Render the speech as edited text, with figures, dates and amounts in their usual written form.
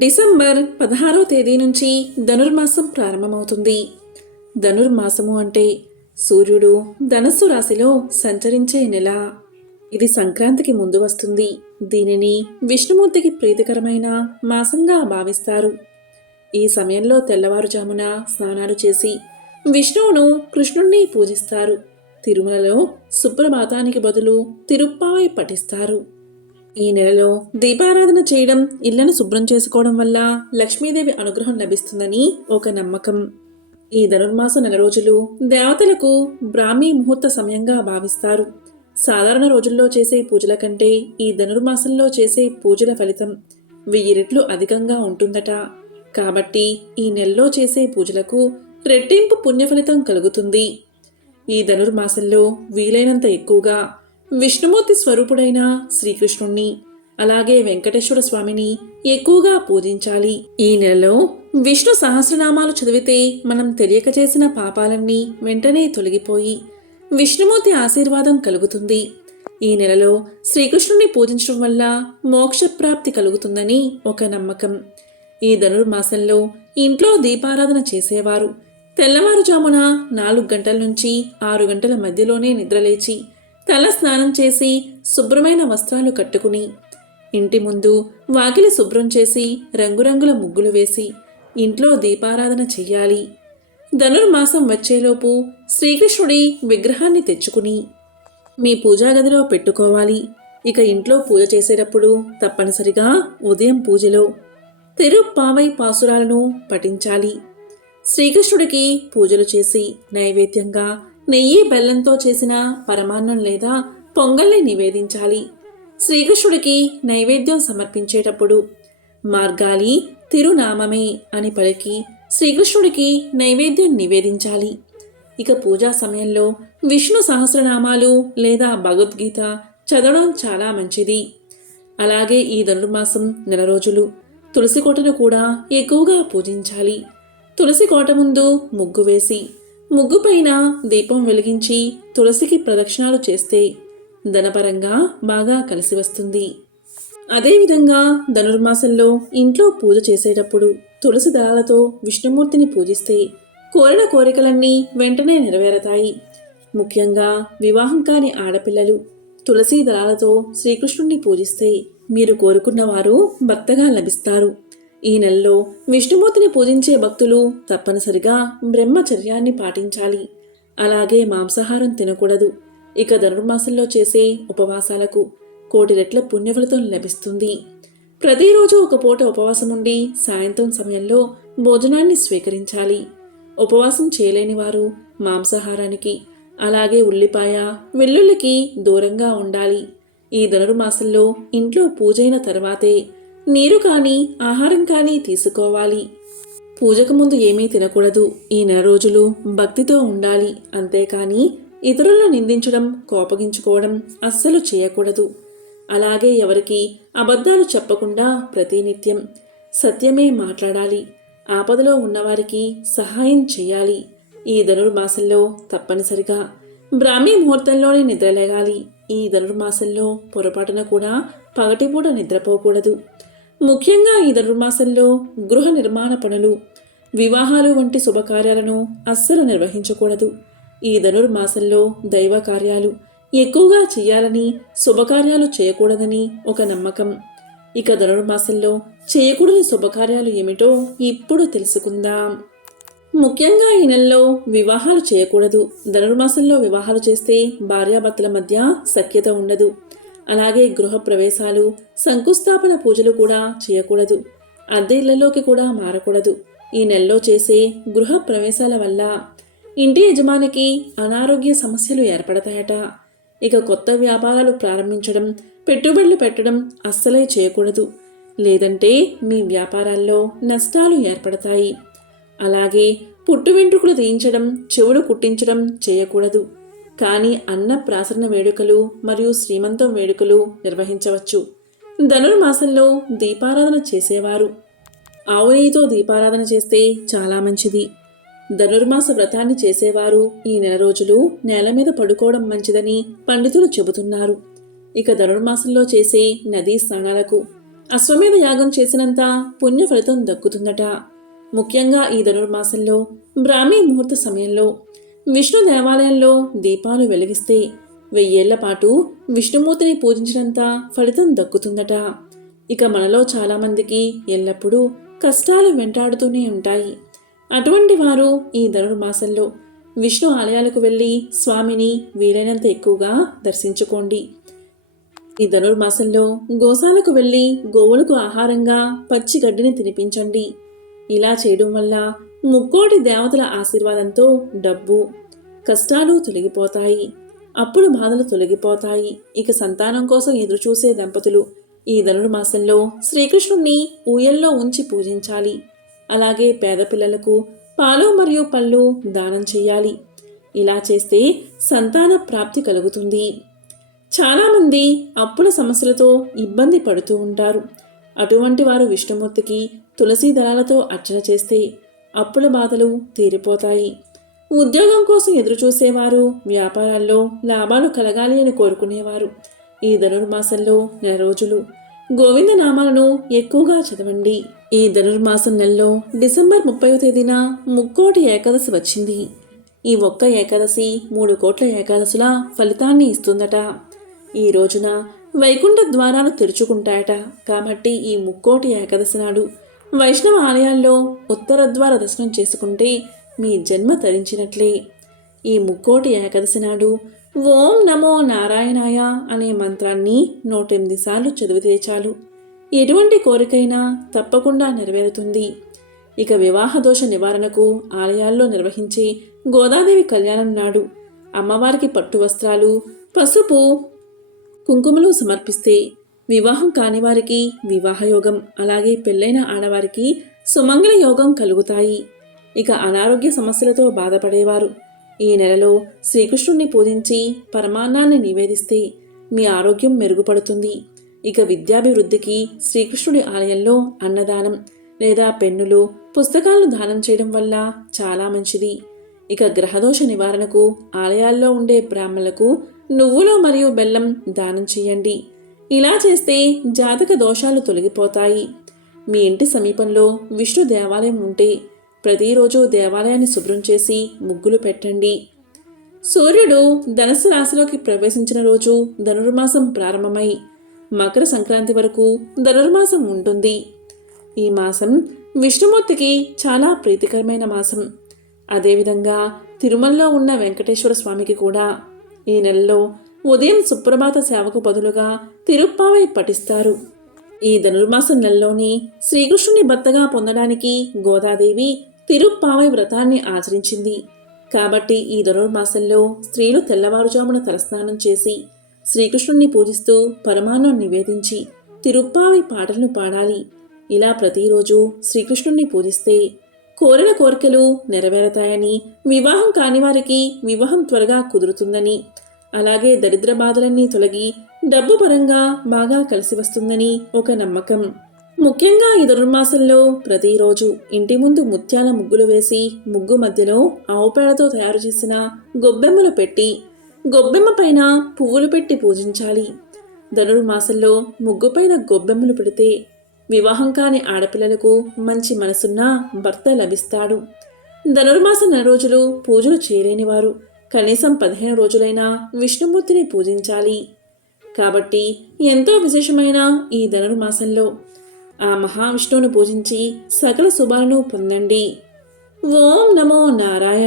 December 16వ తేదీ నుంచి ధనుర్మాసం ప్రారంభమవుతుంది. ధనుర్మాసము అంటే సూర్యుడు ధనస్సు రాశిలో సంచరించే నెల. ఇది సంక్రాంతికి ముందు వస్తుంది. దీనిని విష్ణుమూర్తికి ప్రీతికరమైన మాసంగా భావిస్తారు. ఈ సమయంలో తెల్లవారుజామున స్నానాలు చేసి విష్ణువును కృష్ణుణ్ణి పూజిస్తారు. తిరుమలలో సుప్రభాతానికి బదులు తిరుప్పావై పఠిస్తారు. ఈ నెలలో దీపారాధన చేయడం, ఇళ్లను శుభ్రం చేసుకోవడం వల్ల లక్ష్మీదేవి అనుగ్రహం లభిస్తుందని ఒక నమ్మకం. ఈ ధనుర్మాస నెల రోజులు దేవతలకు బ్రాహ్మీ ముహూర్త సమయంగా భావిస్తారు. సాధారణ రోజుల్లో చేసే పూజల కంటే ఈ ధనుర్మాసంలో చేసే పూజల ఫలితం 1000 రెట్లు అధికంగా ఉంటుందట. కాబట్టి ఈ నెలలో చేసే పూజలకు రెట్టింపు పుణ్యఫలితం కలుగుతుంది. ఈ ధనుర్మాసంలో వీలైనంత ఎక్కువగా విష్ణుమూర్తి స్వరూపుడైన శ్రీకృష్ణుణ్ణి, అలాగే వెంకటేశ్వర స్వామిని ఎక్కువగా పూజించాలి. ఈ నెలలో విష్ణు సహస్రనామాలు చదివితే మనం తెలియక చేసిన పాపాలన్నీ వెంటనే తొలగిపోయి విష్ణుమూర్తి ఆశీర్వాదం కలుగుతుంది. ఈ నెలలో శ్రీకృష్ణుణ్ణి పూజించడం వల్ల మోక్షప్రాప్తి కలుగుతుందని ఒక నమ్మకం. ఈ ధనుర్మాసంలో ఇంట్లో దీపారాధన చేసేవారు తెల్లవారుజామున 4 గంటల నుంచి 6 గంటల మధ్యలోనే నిద్రలేచి తల స్నానం చేసి శుభ్రమైన వస్త్రాలు కట్టుకుని ఇంటి ముందు వాకిలి శుభ్రం చేసి రంగురంగుల ముగ్గులు వేసి ఇంట్లో దీపారాధన చెయ్యాలి. ధనుర్మాసం వచ్చేలోపు శ్రీకృష్ణుడి విగ్రహాన్ని తెచ్చుకుని మీ పూజాగదిలో పెట్టుకోవాలి. ఇక ఇంట్లో పూజ చేసేటప్పుడు తప్పనిసరిగా ఉదయం పూజలో తిరుప్పావై పాసురాలను పఠించాలి. శ్రీకృష్ణుడికి పూజలు చేసి నైవేద్యంగా నెయ్యి బెల్లంతో చేసిన పరమాన్నం లేదా పొంగల్ని నివేదించాలి. శ్రీకృష్ణుడికి నైవేద్యం సమర్పించేటప్పుడు మార్గాలి తిరునామమే అని పలికి శ్రీకృష్ణుడికి నైవేద్యం నివేదించాలి. ఇక పూజా సమయంలో విష్ణు సహస్రనామాలు లేదా భగవద్గీత చదవడం చాలా మంచిది. అలాగే ఈ ధనుర్మాసం నెల రోజులు తులసి కోటను కూడా ఎక్కువగా పూజించాలి. తులసి కోట ముందు ముగ్గు వేసి ముగ్గుపైన దీపం వెలిగించి తులసికి ప్రదక్షిణాలు చేస్తే ధనపరంగా బాగా కలిసి వస్తుంది. అదేవిధంగా ధనుర్మాసంలో ఇంట్లో పూజ చేసేటప్పుడు తులసి దళాలతో విష్ణుమూర్తిని పూజిస్తే కోరిన కోరికలన్నీ వెంటనే నెరవేరతాయి. ముఖ్యంగా వివాహం కాని ఆడపిల్లలు తులసి దళాలతో శ్రీకృష్ణుణ్ణి పూజిస్తే మీరు కోరుకున్న వారు భర్తగా లభిస్తారు. ఈ నెలలో విష్ణుమూర్తిని పూజించే భక్తులు తప్పనిసరిగా బ్రహ్మచర్యాన్ని పాటించాలి. అలాగే మాంసాహారం తినకూడదు. ఇక ధనుర్మాసంలో చేసే ఉపవాసాలకు 1,000,000 రెట్ల పుణ్యఫలితం లభిస్తుంది. ప్రతిరోజు ఒక పూట ఉపవాసం ఉండి సాయంత్రం సమయంలో భోజనాన్ని స్వీకరించాలి. ఉపవాసం చేయలేని వారు మాంసాహారానికి అలాగే ఉల్లిపాయ వెల్లుల్లికి దూరంగా ఉండాలి. ఈ ధనుర్మాసంలో ఇంట్లో పూజైన తర్వాతే నీరు కానీ ఆహారం కానీ తీసుకోవాలి. పూజకు ముందు ఏమీ తినకూడదు. ఈ నెల రోజులు భక్తితో ఉండాలి. అంతేకాని ఇతరులను నిందించడం, కోపగించుకోవడం అస్సలు చేయకూడదు. అలాగే ఎవరికి అబద్ధాలు చెప్పకుండా ప్రతినిత్యం సత్యమే మాట్లాడాలి. ఆపదలో ఉన్నవారికి సహాయం చేయాలి. ఈ ధనుర్మాసంలో తప్పనిసరిగా బ్రాహ్మీ ముహూర్తంలోనే నిద్రలేగాలి. ఈ ధనుర్మాసంలో పొరపాటున కూడా పగటిపూట నిద్రపోకూడదు. ముఖ్యంగా ఈ ధనుర్మాసంలో గృహ నిర్మాణ పనులు, వివాహాలు వంటి శుభకార్యాలను అస్సలు నిర్వహించకూడదు. ఈ ధనుర్మాసంలో దైవ కార్యాలు ఎక్కువగా చేయాలని, శుభకార్యాలు చేయకూడదని ఒక నమ్మకం. ఇక ధనుర్మాసంలో చేయకూడని శుభకార్యాలు ఏమిటో ఇప్పుడు తెలుసుకుందాం. ముఖ్యంగా ఈ నెలలో వివాహాలు చేయకూడదు. ధనుర్మాసంలో వివాహాలు చేస్తే భార్యాభర్తల మధ్య సఖ్యత ఉండదు. అలాగే గృహ ప్రవేశాలు, శంకుస్థాపన పూజలు కూడా చేయకూడదు. అద్దె ఇళ్లలోకి కూడా మారకూడదు. ఈ నెలలో చేసే గృహ ప్రవేశాల వల్ల ఇంటి యజమానికి అనారోగ్య సమస్యలు ఏర్పడతాయట. ఇక కొత్త వ్యాపారాలు ప్రారంభించడం, పెట్టుబడులు పెట్టడం అస్సలే చేయకూడదు. లేదంటే మీ వ్యాపారాల్లో నష్టాలు ఏర్పడతాయి. అలాగే పుట్టు వెంట్రుకలు తీయించడం, చెవులు కుట్టించడం చేయకూడదు. కానీ అన్నప్రాసన వేడుకలు మరియు శ్రీమంతం వేడుకలు నిర్వహించవచ్చు. ధనుర్మాసంలో దీపారాధన చేసేవారు ఆవు నెయ్యితో దీపారాధన చేస్తే చాలా మంచిది. ధనుర్మాస వ్రతాన్ని చేసేవారు ఈ నెల రోజులు నేల మీద పడుకోవడం మంచిదని పండితులు చెబుతున్నారు. ఇక ధనుర్మాసంలో చేసే నదీ స్నానాలకు అశ్వమేధ యాగం చేసినంత పుణ్య ఫలితం దక్కుతుందట. ముఖ్యంగా ఈ ధనుర్మాసంలో బ్రాహ్మీ ముహూర్త సమయంలో విష్ణు దేవాలయంలో దీపాలు వెలిగిస్తే 1000 ఏళ్ల పాటు విష్ణుమూర్తిని పూజించినంత ఫలితం దక్కుతుందట. ఇక మనలో చాలామందికి ఎల్లప్పుడూ కష్టాలు వెంటాడుతూనే ఉంటాయి. అటువంటి వారు ఈ ధనుర్మాసంలో విష్ణు ఆలయాలకు వెళ్ళి స్వామిని వీలైనంత ఎక్కువగా దర్శించుకోండి. ఈ ధనుర్మాసంలో గోశాలకు వెళ్ళి గోవులకు ఆహారంగా పచ్చి గడ్డిని తినిపించండి. ఇలా చేయడం వల్ల ముక్కోటి దేవతల ఆశీర్వాదంతో డబ్బు, కష్టాలు తొలగిపోతాయి, అప్పుల బాధలు తొలగిపోతాయి. ఇక సంతానం కోసం ఎదురుచూసే దంపతులు ఈ ధనుర్మాసంలో శ్రీకృష్ణుణ్ణి ఊయల్లో ఉంచి పూజించాలి. అలాగే పేద పిల్లలకు పాలు మరియు పళ్ళు దానం చేయాలి. ఇలా చేస్తే సంతాన ప్రాప్తి కలుగుతుంది. చాలామంది అప్పుల సమస్యలతో ఇబ్బంది పడుతూ ఉంటారు. అటువంటి వారు విష్ణుమూర్తికి తులసి దళాలతో అర్చన చేస్తే అప్పుల బాధలు తీరిపోతాయి. ఉద్యోగం కోసం ఎదురుచూసేవారు, వ్యాపారాల్లో లాభాలు కలగాలి అని కోరుకునేవారు ఈ ధనుర్మాసంలో 4 రోజులు గోవిందనామాలను ఎక్కువగా చదవండి. ఈ ధనుర్మాసం నెలలో డిసెంబర్ 30వ తేదీన ముక్కోటి ఏకాదశి వచ్చింది. ఈ ఒక్క ఏకాదశి 3 కోట్ల ఏకాదశుల ఫలితాన్ని ఇస్తుందట. ఈ రోజున వైకుంఠ ద్వారాలు తెరుచుకుంటాయట. కాబట్టి ఈ ముక్కోటి ఏకాదశి నాడు వైష్ణవ ఆలయాల్లో ఉత్తర ద్వార దర్శనం చేసుకుంటే మీ జన్మ తరించినట్లే. ఈ ముక్కోటి ఏకాదశి నాడు ఓం నమో నారాయణాయ అనే మంత్రాన్ని 108 సార్లు చదివితే చాలు ఎటువంటి కోరికైనా తప్పకుండా నెరవేరుతుంది. ఇక వివాహ దోష నివారణకు ఆలయాల్లో నిర్వహించే గోదాదేవి కళ్యాణం నాడు అమ్మవారికి పట్టు వస్త్రాలు, పసుపు, కుంకుమలు సమర్పిస్తే వివాహం కాని వారికి వివాహయోగం, అలాగే పెళ్ళైన ఆడవారికి సుమంగళ యోగం కలుగుతాయి. ఇక అనారోగ్య సమస్యలతో బాధపడేవారు ఈ నెలలో శ్రీకృష్ణుణ్ణి పూజించి పరమాన్నాన్ని నివేదిస్తే మీ ఆరోగ్యం మెరుగుపడుతుంది. ఇక విద్యాభివృద్ధికి శ్రీకృష్ణుడి ఆలయంలో అన్నదానం లేదా పెన్నులు, పుస్తకాలను దానం చేయడం వల్ల చాలా మంచిది. ఇక గ్రహదోష నివారణకు ఆలయాల్లో ఉండే బ్రాహ్మణులకు నువ్వులు మరియు బెల్లం దానం చేయండి. ఇలా చేస్తే జాతక దోషాలు తొలగిపోతాయి. మీ ఇంటి సమీపంలో విష్ణు దేవాలయం ఉంటే ప్రతిరోజు దేవాలయాన్ని శుభ్రం చేసి ముగ్గులు పెట్టండి. సూర్యుడు ధనుస్సు రాశిలోకి ప్రవేశించిన రోజు ధనుర్మాసం ప్రారంభమై మకర సంక్రాంతి వరకు ధనుర్మాసం ఉంటుంది. ఈ మాసం విష్ణుమూర్తికి చాలా ప్రీతికరమైన మాసం. అదేవిధంగా తిరుమలలో ఉన్న వెంకటేశ్వర స్వామికి కూడా ఈ నెలలో ఉదయం సుప్రభాత సేవకు బదులుగా తిరుప్పావై పఠిస్తారు. ఈ ధనుర్మాసం నెలలోని శ్రీకృష్ణుని భర్తగా పొందడానికి గోదాదేవి తిరుప్పావై వ్రతాన్ని ఆచరించింది. కాబట్టి ఈ ధనుర్మాసంలో స్త్రీలు తెల్లవారుజామున తలస్నానం చేసి శ్రీకృష్ణుణ్ణి పూజిస్తూ పరమాన్నం నివేదించి తిరుప్పావై పాటలను పాడాలి. ఇలా ప్రతిరోజు శ్రీకృష్ణుణ్ణి పూజిస్తే కోరిన కోరికలు నెరవేరతాయని, వివాహం కాని వారికి వివాహం త్వరగా కుదురుతుందని, అలాగే దరిద్ర బాధలన్నీ తొలగి డబ్బు పరంగా బాగా కలిసి వస్తుందని ఒక నమ్మకం. ముఖ్యంగా ఈ ధనుర్మాసంలో ప్రతిరోజు ఇంటి ముందు ముత్యాల ముగ్గులు వేసి ముగ్గు మధ్యలో ఆవు పేడతో తయారు చేసిన గొబ్బెమ్మలు పెట్టి గొబ్బెమ్మ పైన పువ్వులు పెట్టి పూజించాలి. ధనుర్మాసంలో ముగ్గు పైన గొబ్బెమ్మలు పెడితే వివాహం కాని ఆడపిల్లలకు మంచి మనసున్న భర్త లభిస్తాడు. ధనుర్మాసం 4 రోజులు పూజలు చేయలేని వారు కనీసం 15 రోజులైనా విష్ణుమూర్తిని పూజించాలి. కాబట్టి ఎంతో విశేషమైన ఈ ధనుర్మాసంలో ఆ మహావిష్ణువును పూజించి సకల శుభాలను పొందండి. ఓం నమో నారాయణ.